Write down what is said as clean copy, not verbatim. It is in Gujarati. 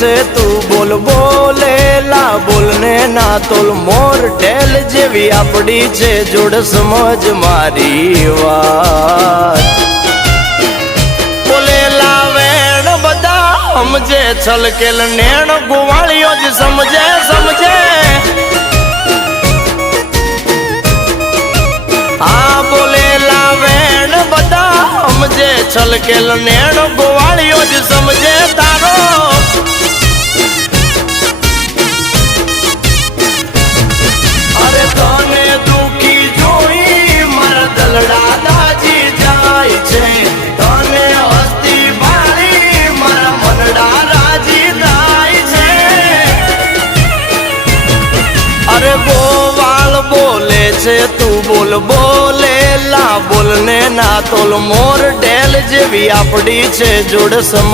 છે તું બોલ બોલેલા બોલને ના તોલ મોર ઢેલ જેવી આપડી છે જોડ સમજ મારી વાત બોલેલા વેણ બધા સમજે છલકેલ નેણ ગોવાળીઓ જ સમજે સમજે હા બોલેલા વેણ બધા સમજે છલકેલ નેણ ગોવાળીઓ જ સમજે તારો અરે તને દુખી જોઈ મારા દલડા દાજી જાય છે તને હસ્તી ભાળી મારા મનડા રાજી થાય છે અરે ગોવાળ બોલે છે તું બોલ બોલેલા બોલને ના તોલ મોર ઢેલ જેવી આપડી છે જોડ સમ